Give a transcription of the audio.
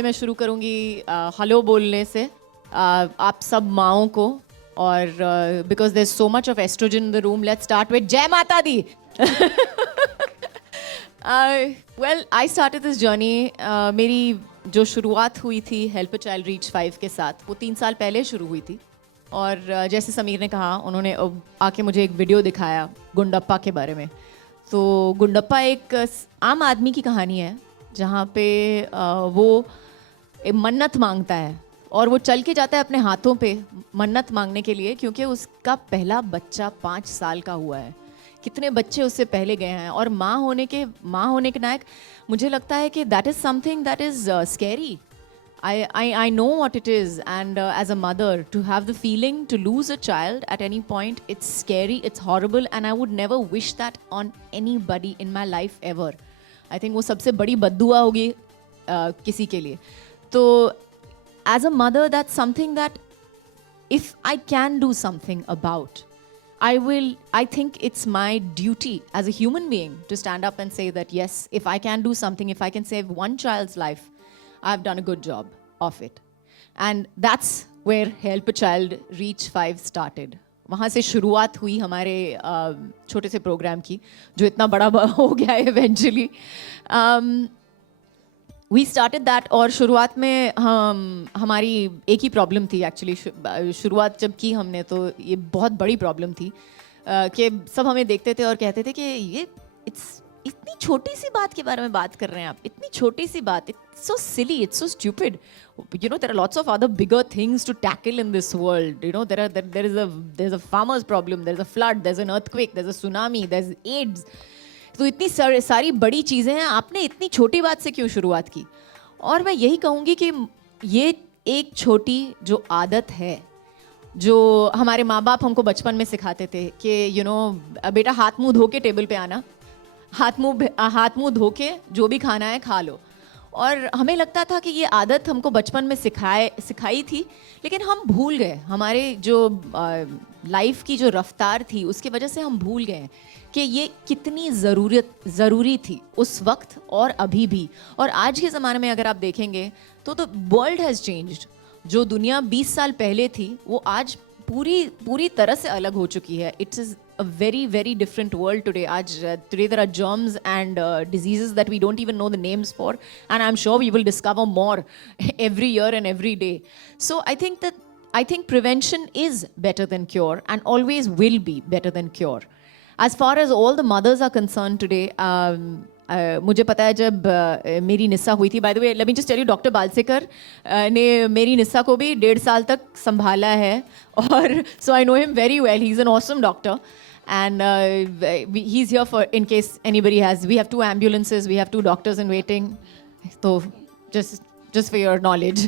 पहले मैं शुरू करूँगी हेलो बोलने से आप सब माओं को और because there is so much of estrogen in the room let's start with Jai Mata Di. Well I started this journey. मेरी जो शुरुआत हुई थी हेल्प अ चाइल्ड रीच 5 के साथ वो 3 साल पहले शुरू हुई थी. और जैसे समीर ने कहा उन्होंने आके मुझे एक वीडियो दिखाया गुंडप्पा के बारे में. तो गुंडप्पा एक आम आदमी की कहानी है जहाँ पे वो मन्नत मांगता है और वो चल के जाता है अपने हाथों पे मन्नत मांगने के लिए क्योंकि उसका पहला बच्चा 5 साल का हुआ है. कितने बच्चे उससे पहले गए हैं और माँ होने के नायक मुझे लगता है कि that is something that is scary. I know what it is, and as a mother, to have the feeling to lose a child at any point, it's scary, it's horrible, and I would never wish that on anybody in my life ever. I think वो सबसे बड़ी बद्दुआ होगी किसी के लिए. तो as a mother, that's something that if I can do something about, I think it's my duty as a human being to stand up and say that yes, if I can do something, if I can save one child's life, I've done a good job of it. And that's where Help a Child Reach 5 started. वहाँ से शुरुआत हुई हमारे छोटे से programme की जो इतना बड़ा हो गया है eventually. We started that और शुरुआत में हमारी एक ही प्रॉब्लम थी एक्चुअली. शुरुआत जब की हमने तो ये बहुत बड़ी प्रॉब्लम थी कि सब हमें देखते थे और कहते थे कि ये इतनी छोटी सी बात के बारे में बात कर रहे हैं आप. इतनी छोटी सी बात, it's so silly, it's so stupid. You know, there are lots of other bigger things to tackle in this world. You know, there's a farmer's problem, there's a flood, there's an earthquake, there's a tsunami, there's AIDS. तो इतनी सारी बड़ी चीज़ें हैं, आपने इतनी छोटी बात से क्यों शुरुआत की? और मैं यही कहूँगी कि ये एक छोटी जो आदत है जो हमारे माँ बाप हमको बचपन में सिखाते थे कि यू नो बेटा हाथ मुंह धो के टेबल पे आना, हाथ मुंह धो के जो भी खाना है खा लो. और हमें लगता था कि ये आदत हमको बचपन में सिखाई थी, लेकिन हम भूल गए. हमारे जो लाइफ की जो रफ्तार थी उसकी वजह से हम भूल गए कि ये कितनी ज़रूरी थी उस वक्त और अभी भी. और आज के ज़माने में अगर आप देखेंगे तो वर्ल्ड हैज़ चेंज्ड. जो दुनिया 20 साल पहले थी वो आज पूरी तरह से अलग हो चुकी है. It's a very different world today. Today there are germs and diseases that we don't even know the names for, and I'm sure we will discover more every year and every day. So I think prevention is better than cure and always will be better than cure. As far as all the mothers are concerned today, मुझे पता है जब मेरी निस्सा हुई थी, by the way let me just tell you, doctor Balsekar ने मेरी निस्सा को भी 1.5 साल तक संभाला है और so I know him very well. He is an awesome doctor and he's here for in case anybody has. We have 2 ambulances, we have 2 doctors in waiting, so just for your knowledge.